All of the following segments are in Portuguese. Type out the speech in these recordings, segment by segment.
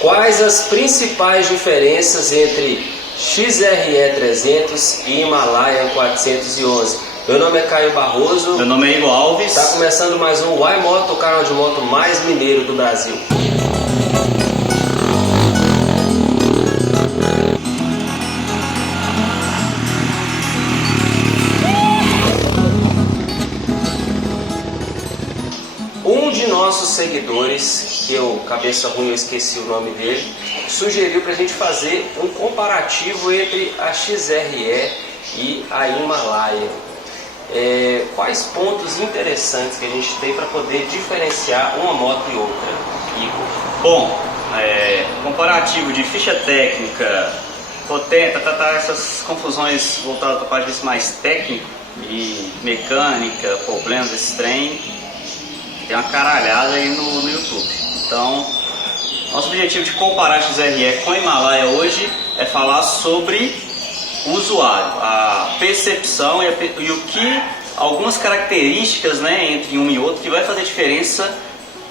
Quais as principais diferenças entre XRE 300 e Himalaia 411? Meu nome é Caio Barroso. Meu nome é Igor Alves. Está começando mais um Y-Moto, o canal de moto mais mineiro do Brasil. Um de nossos seguidores, que eu, cabeça ruim, eu esqueci o nome dele, sugeriu para a gente fazer um comparativo entre a XRE e a Himalaia. Quais pontos interessantes que a gente tem para poder diferenciar uma moto e outra, Igor? Bom, comparativo de ficha técnica, potência, essas confusões voltadas para a parte mais técnico e mecânica, problemas desse trem, tem uma caralhada aí no YouTube. Então, nosso objetivo de comparar a XRE com a Himalaia hoje é falar sobre o usuário, a percepção e o que, algumas características, né, entre um e outro que vai fazer diferença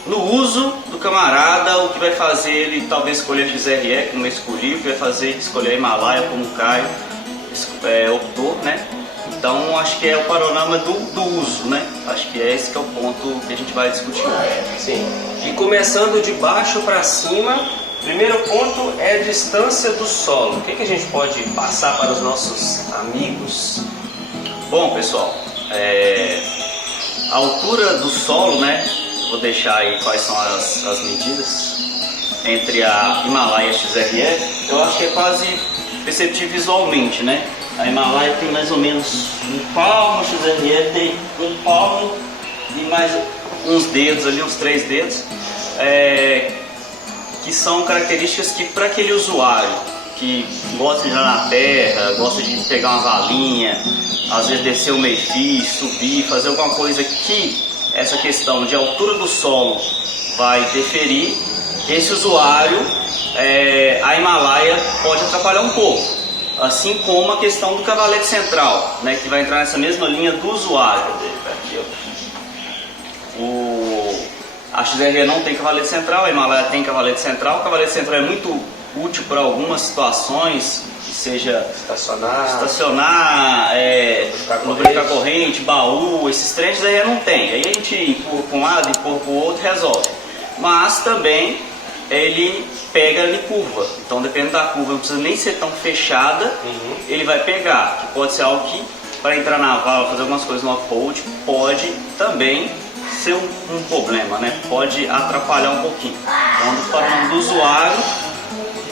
no uso do camarada, o que vai fazer ele talvez escolher a XRE como eu escolhi, o que vai fazer escolher a Himalaia como o Caio optou, né? Então acho que é o panorama do uso, né? Acho que esse que é o ponto que a gente vai discutir hoje. Sim. E começando de baixo para cima, primeiro ponto é a distância do solo. O que a gente pode passar para os nossos amigos? Bom, pessoal, a altura do solo, né? Vou deixar aí quais são as medidas entre a Himalaia e a XRE. Eu acho que é quase perceptível visualmente, né? A Himalaia tem mais ou menos um palmo, a XRE tem um palmo e mais uns dedos ali, uns 3 dedos, que são características que para aquele usuário que gosta de ir na terra, gosta de pegar uma valinha, às vezes descer o meio-fio, subir, fazer alguma coisa que essa questão de altura do solo vai interferir, esse usuário, a Himalaia pode atrapalhar um pouco. Assim como a questão do cavalete central, né, que vai entrar nessa mesma linha do usuário. A XRE não tem cavalete central, a Himalaia tem cavalete central. O cavalete central é muito útil para algumas situações, que seja estacionar, lubrificar corrente, baú, esses trechos a XRE não tem. Aí a gente empurra para um lado, empurra para o outro e resolve. Mas também ele pega em curva, então dependendo da curva, não precisa nem ser tão fechada, ele vai pegar, que pode ser algo que para entrar na vala, fazer algumas coisas no off-road, pode também ser um problema, né? Pode atrapalhar um pouquinho. Então, falando do usuário,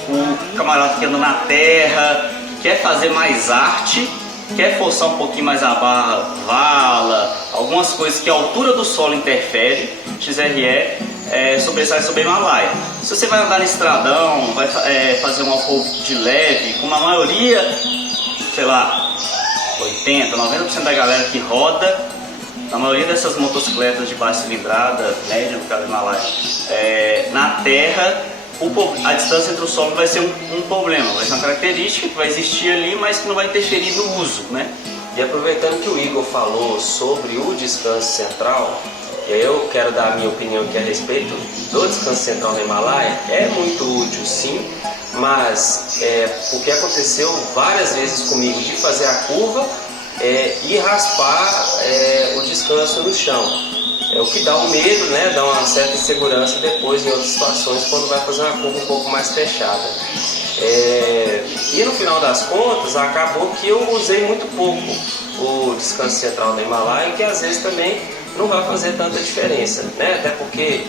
o camarada que anda na terra, quer fazer mais arte, quer forçar um pouquinho mais a barra, vala, algumas coisas que a altura do solo interfere, XRE sobressai sobre a Himalaia. Se você vai andar no estradão, vai fazer um off-road de leve, como a maioria, sei lá, 80, 90% da galera que roda, na maioria dessas motocicletas de baixa cilindrada, média, no caso da Himalaia, na terra, a distância entre o solo vai ser um problema, vai ser uma característica que vai existir ali, mas que não vai interferir no uso, né? E aproveitando que o Igor falou sobre o descanso central, eu quero dar a minha opinião aqui a respeito do descanso central na Himalaia. É muito útil, sim, mas o que aconteceu várias vezes comigo de fazer a curva e raspar o descanso no chão. É o que dá um medo, né? Dá uma certa insegurança depois em outras situações quando vai fazer uma curva um pouco mais fechada. E no final das contas acabou que eu usei muito pouco o descanso central da Himalaia, que às vezes também não vai fazer tanta diferença, né? Até porque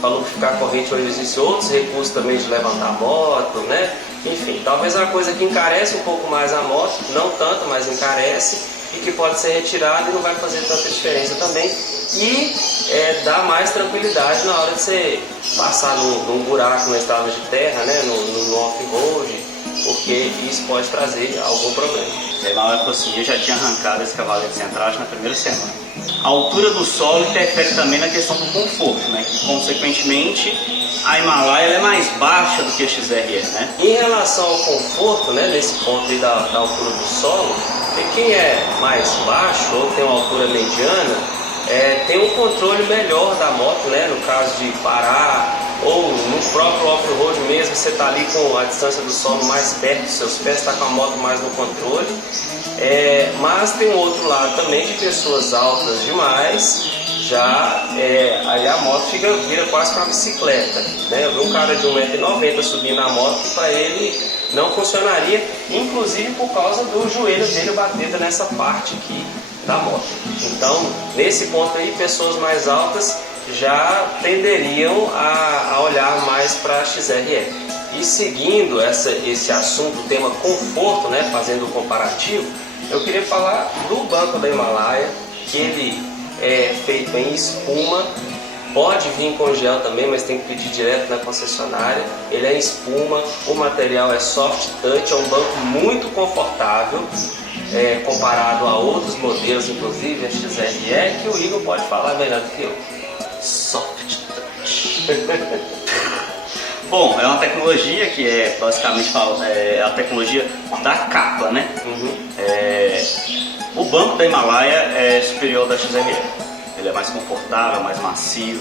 para lubrificar a corrente hoje existem outros recursos também de levantar a moto, né? Enfim, talvez é uma coisa que encarece um pouco mais a moto, não tanto, mas encarece, e que pode ser retirada e não vai fazer tanta diferença também, e dá mais tranquilidade na hora de você passar num buraco, na estrada de terra, né? no off-road, porque isso pode trazer algum problema. A Himalaia falou assim, eu já tinha arrancado esse cavalete central na primeira semana. A altura do solo interfere também na questão do conforto, né? Que consequentemente a Himalaia é mais baixa do que a XRE, né? Em relação ao conforto, né, nesse ponto aí da altura do solo, quem é mais baixo ou tem uma altura mediana, tem um controle melhor da moto, né? No caso de parar ou no próprio mesmo, você está ali com a distância do solo mais perto dos seus pés, está com a moto mais no controle. Mas tem um outro lado também de pessoas altas demais, aí a moto vira quase uma bicicleta, né? Eu vi um cara de 1,90 m subindo na moto que para ele não funcionaria, inclusive por causa do joelho dele batendo nessa parte aqui da moto. Então, nesse ponto aí, pessoas mais altas já tenderiam a olhar mais para a XRE. E seguindo esse assunto, o tema conforto, né, fazendo o comparativo, eu queria falar do banco da Himalaia, que ele é feito em espuma, pode vir com gel também, mas tem que pedir direto na concessionária. Ele é em espuma, o material é soft touch, é um banco muito confortável, comparado a outros modelos, inclusive a XRE, que o Igor pode falar melhor do que eu. Soft touch. Bom, é uma tecnologia que basicamente a tecnologia da capa, né? O banco da Himalaia é superior ao da XRE. Ele é mais confortável, mais macio.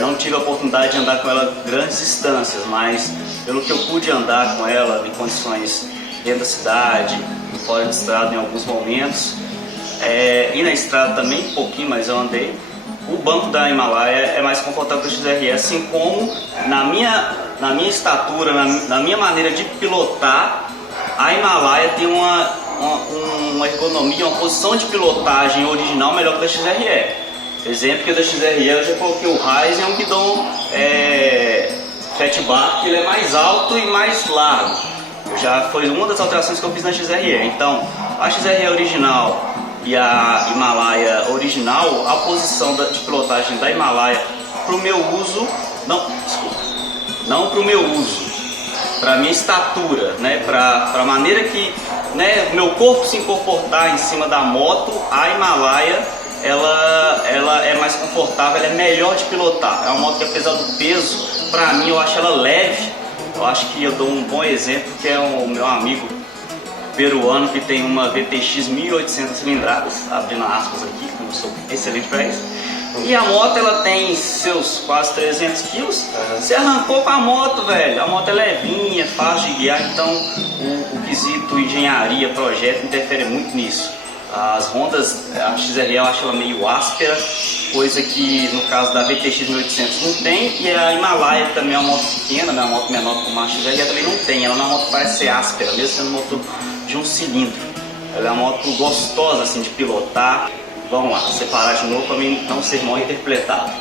Não tive a oportunidade de andar com ela grandes distâncias, mas pelo que eu pude andar com ela em condições dentro da cidade, fora de estrada em alguns momentos, e na estrada também um pouquinho, mas eu andei. O banco da Himalaia é mais confortável que o XRE, assim como na minha estatura, na minha maneira de pilotar, a Himalaia tem uma ergonomia, uma posição de pilotagem original melhor que a da XRE. Exemplo que da XRE eu já coloquei o Rise em um guidão fat bar, que ele é mais alto e mais largo. Já foi uma das alterações que eu fiz na XRE. Então, a XRE original e a Himalaia original, a posição de pilotagem da Himalaia para o meu uso, não para o meu uso, para a minha estatura, né, para a maneira que, né, meu corpo se comportar em cima da moto, a Himalaia ela é mais confortável, ela é melhor de pilotar. É uma moto que, apesar do peso, para mim eu acho ela leve. Eu acho que eu dou um bom exemplo, que é o meu amigo peruano que tem uma VTX 1800 cilindradas, abrindo aspas aqui, como eu sou excelente para isso. E a moto ela tem seus quase 300 quilos. Você arrancou com a moto, velho. A moto é levinha, fácil de guiar, então o quesito engenharia, projeto interfere muito nisso. As Hondas, a XRE eu acho ela meio áspera, coisa que no caso da VTX 1800 não tem, e a Himalaia que também é uma moto pequena, né, uma moto menor como a XRE também não tem. Ela não é uma moto que parece ser áspera, mesmo sendo uma moto de um cilindro. Ela é uma moto gostosa assim de pilotar. Vamos lá, separar de novo para mim não ser mal interpretado.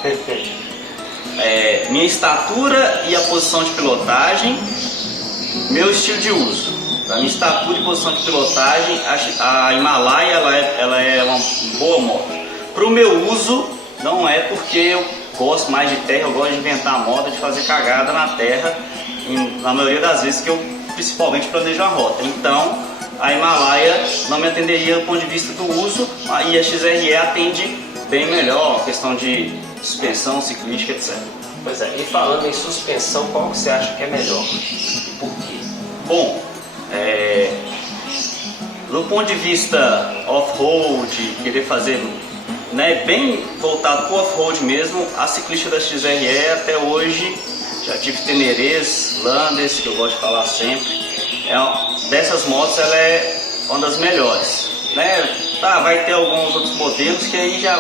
Minha estatura e a posição de pilotagem, meu estilo de uso. Para minha estatura e posição de pilotagem, a Himalaia ela é uma boa moto. Para o meu uso, não é porque eu gosto mais de terra, eu gosto de inventar a moda, de fazer cagada na terra, na maioria das vezes que eu principalmente planejo a rota. Então, a Himalaia não me atenderia do ponto de vista do uso, e a XRE atende bem melhor a questão de suspensão, ciclística, etc. Pois é, e falando em suspensão, qual que você acha que é melhor? E por quê? Bom, do ponto de vista off-road, querer fazer, né, bem voltado para o off-road mesmo, a ciclista da XRE até hoje, já tive Tenerés, Landers, que eu gosto de falar sempre, dessas motos ela é uma das melhores, né? Vai ter alguns outros modelos que aí já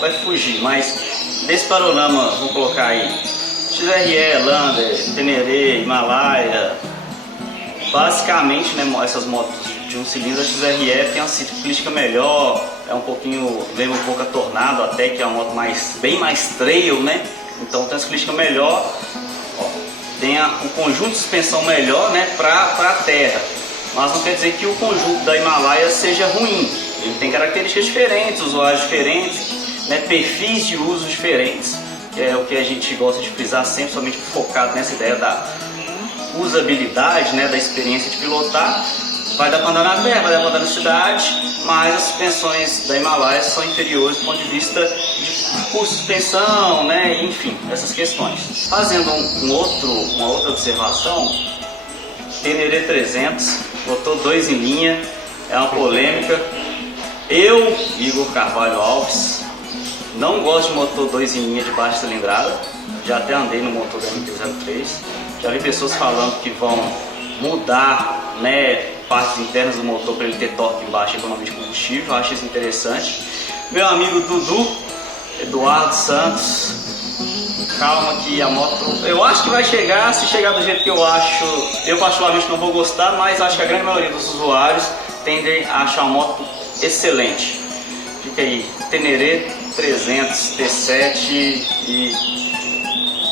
vai fugir, mas desse panorama, vou colocar aí XRE, Lander, Teneré, Himalaia, basicamente, né, essas motos de um cilindro, a XRE tem uma ciclística melhor, lembra um pouco a Tornado até, que é uma moto bem mais trail, né? Então tem uma ciclística melhor, tem um conjunto de suspensão melhor, né, para a terra, mas não quer dizer que o conjunto da Himalaia seja ruim. Ele tem características diferentes, usuários diferentes, né, perfis de uso diferentes, que é o que a gente gosta de frisar sempre, somente focado nessa ideia da usabilidade, né, da experiência de pilotar. Vai dar para andar na terra, vai dar para andar na cidade, mas as suspensões da Himalaia são inferiores do ponto de vista de custo de suspensão, né, enfim, essas questões. Fazendo uma outra observação, Teneré 300, botou 2 em linha, é uma polêmica. Eu, Igor Carvalho Alves, não gosto de motor 2 em linha de baixa cilindrada, já até andei no motor da MT-03. Já vi pessoas falando que vão mudar, né, partes internas do motor para ele ter torque em baixa economia de combustível. Eu acho isso interessante. Meu amigo Dudu, Eduardo Santos, calma que a moto, eu acho que vai chegar. Se chegar do jeito que eu acho, eu particularmente não vou gostar, mas acho que a grande maioria dos usuários tendem a achar a moto excelente. Fica aí, Teneré 300 T7 e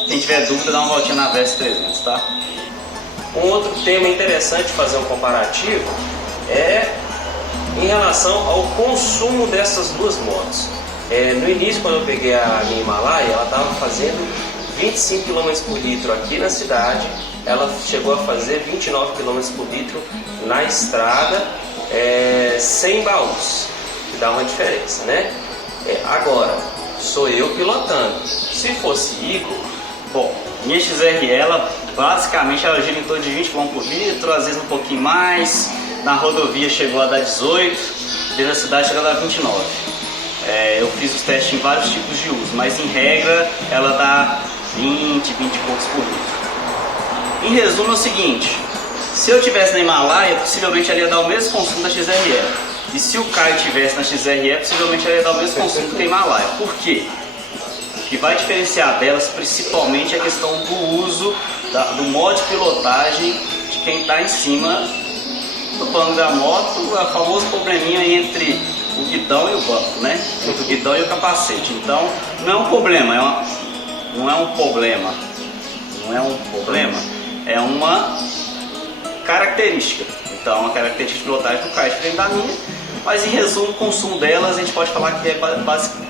quem tiver dúvida dá uma voltinha na Versys 300, tá? Um outro tema interessante de fazer um comparativo é em relação ao consumo dessas duas motos. No início, quando eu peguei a minha Himalaia, ela estava fazendo 25 km por litro aqui na cidade, ela chegou a fazer 29 km por litro na estrada, sem baús, que dá uma diferença, né? Agora, sou eu pilotando. Se fosse Igor, bom, minha XRE, ela basicamente ela gira em torno de 20 km por litro, às vezes um pouquinho mais. Na rodovia chegou a dar 18, dentro da cidade chegou a dar 29. Eu fiz os testes em vários tipos de uso, mas em regra ela dá 20 e poucos por litro. Em resumo é o seguinte, se eu tivesse na Himalaia, possivelmente ela ia dar o mesmo consumo da XRE. E se o Caio tivesse na XRE, possivelmente ela ia dar o mesmo consumo que a Himalaia. Por quê? O que vai diferenciar delas principalmente é a questão do uso do modo de pilotagem de quem está em cima do banco da moto, o famoso probleminha entre o guidão e o banco, né? Entre o guidão e o capacete. Então não é um problema, é uma característica. Então a característica de pilotagem do Caio é diferente da minha. Mas em resumo, o consumo delas a gente pode falar que é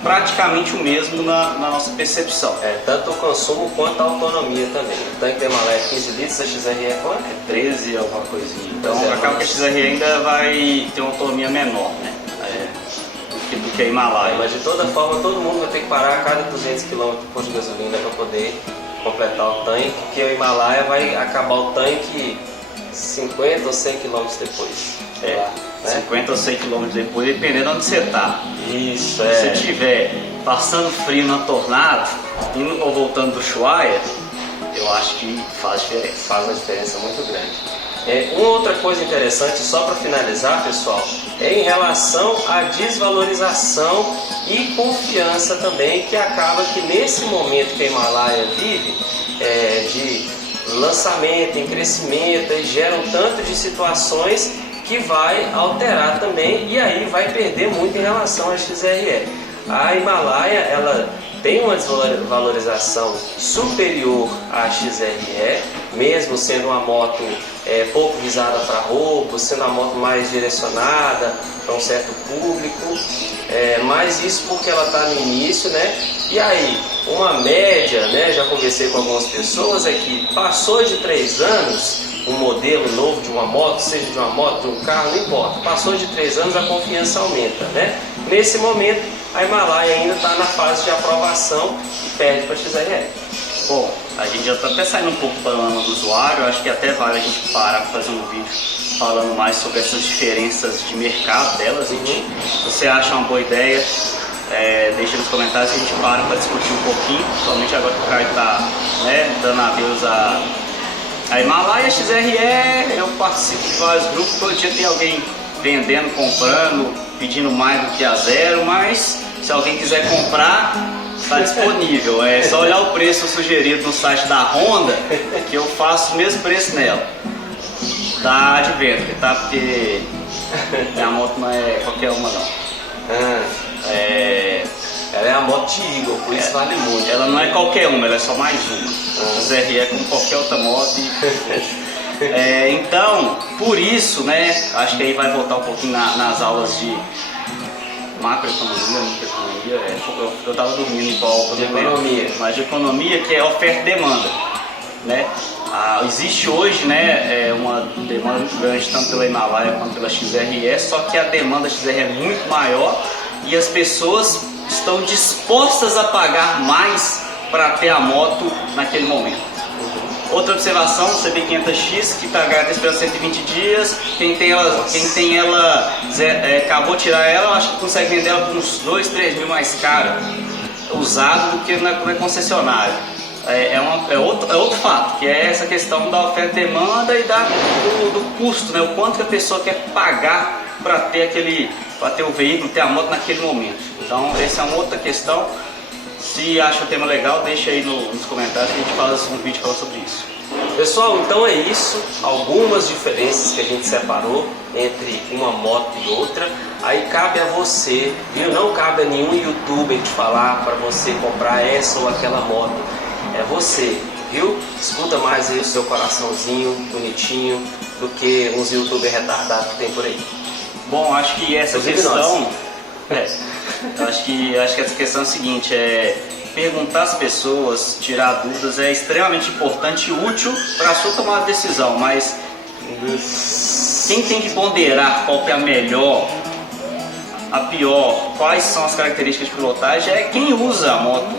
praticamente o mesmo na nossa percepção. Tanto o consumo quanto a autonomia também. O tanque da Himalaia é 15 litros, a XRE é quanto? 13 alguma coisinha. Então acaba que a XRE ainda vai ter uma autonomia menor, né? Do que a Himalaia. Mas de toda forma, todo mundo vai ter que parar a cada 200 km de posto de gasolina para poder completar o tanque, porque o Himalaia vai acabar o tanque 50 ou 100 km depois. 50 ou 100 km depois, dependendo de onde você está. Isso, Se você estiver passando frio na Tornado, indo ou voltando do Ushuaia, eu acho que faz diferença. Faz uma diferença muito grande. Uma outra coisa interessante, só para finalizar, pessoal, é em relação à desvalorização e confiança também, que acaba que nesse momento que a Himalaia vive, de lançamento, em crescimento, e gera um tanto de situações que vai alterar também, e aí vai perder muito em relação à XRE. A Himalaia, ela tem uma desvalorização superior à XRE, mesmo sendo uma moto pouco visada para roubo, sendo uma moto mais direcionada para um certo público, mas isso porque ela está no início, né? E aí, uma média, né, já conversei com algumas pessoas, é que passou de 3 anos, um modelo novo de uma moto, seja de uma moto, de um carro, não importa, passou de 3 anos, a confiança aumenta, né? Nesse momento, a Himalaia ainda está na fase de aprovação e perde para a XRE. Bom, a gente já está até saindo um pouco do panorama do usuário, acho que até vale a gente parar para fazer um vídeo falando mais sobre essas diferenças de mercado delas. Se você acha uma boa ideia, deixa nos comentários que a gente para discutir um pouquinho, somente agora que o Caio está, né, dando adeus a Himalaia. A XRE, eu participo de vários grupos, todo dia tem alguém vendendo, comprando, pedindo mais do que a zero, mas se alguém quiser comprar, está disponível. É só olhar o preço sugerido no site da Honda, que eu faço o mesmo preço nela. Da Adventure, tá? Porque a moto não é qualquer uma não. Ela é a moto de Eagle, por isso vale muito. Ela não é qualquer uma, ela é só mais uma. A ZRE é como qualquer outra moto. Então, por isso, né? Acho que aí vai voltar um pouquinho nas aulas de macroeconomia, microeconomia. Eu estava dormindo em qual de economia. Mas de economia, que é oferta e demanda, né? Existe hoje, né, uma demanda muito grande tanto pela Himalaia quanto pela XRE, só que a demanda da XRE é muito maior e as pessoas estão dispostas a pagar mais para ter a moto naquele momento. Outra observação, o CB500X, que está esperando 120 dias, quem tem ela acabou de tirar ela, eu acho que consegue vender ela por uns 2, 3 mil mais cara usado do que na concessionária. é outro fato, que é essa questão da oferta e demanda e do custo, né? O quanto que a pessoa quer pagar para ter o veículo, ter a moto naquele momento. Então essa é uma outra questão. Se acha o tema legal, deixa aí nos comentários que a gente faz um vídeo falando sobre isso. Pessoal, então é isso, algumas diferenças que a gente separou entre uma moto e outra. Aí cabe a você, viu? Não cabe a nenhum youtuber te falar para você comprar essa ou aquela moto. É você, viu? Escuta mais aí o seu coraçãozinho bonitinho do que uns youtubers retardados que tem por aí. Bom, acho que essa questão acho que essa questão é o seguinte, perguntar às pessoas, tirar dúvidas é extremamente importante e útil para a sua tomada de decisão, mas quem tem que ponderar qual que é a melhor, a pior, quais são as características de pilotagem é quem usa a moto.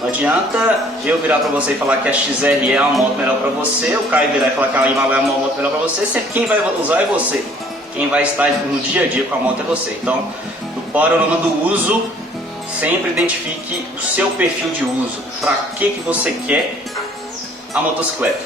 Não adianta eu virar para você e falar que a XR é uma moto melhor para você, o Caio virar e falar que a Himalaya é uma moto melhor para você, sempre quem vai usar é você. Quem vai estar no dia a dia com a moto é você. Então, do panorama do uso, sempre identifique o seu perfil de uso. Para que você quer a motocicleta?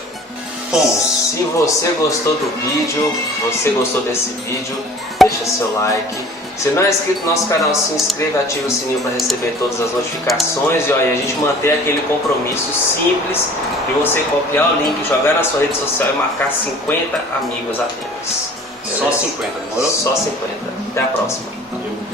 Fomos. Se você gostou do vídeo, você gostou desse vídeo, deixa seu like. Se não é inscrito no nosso canal, se inscreva e ative o sininho para receber todas as notificações. E olha, a gente mantém aquele compromisso simples de você copiar o link, jogar na sua rede social e marcar 50 amigos apenas. Beleza? Só 50, demorou? Só 50. Até a próxima. Valeu.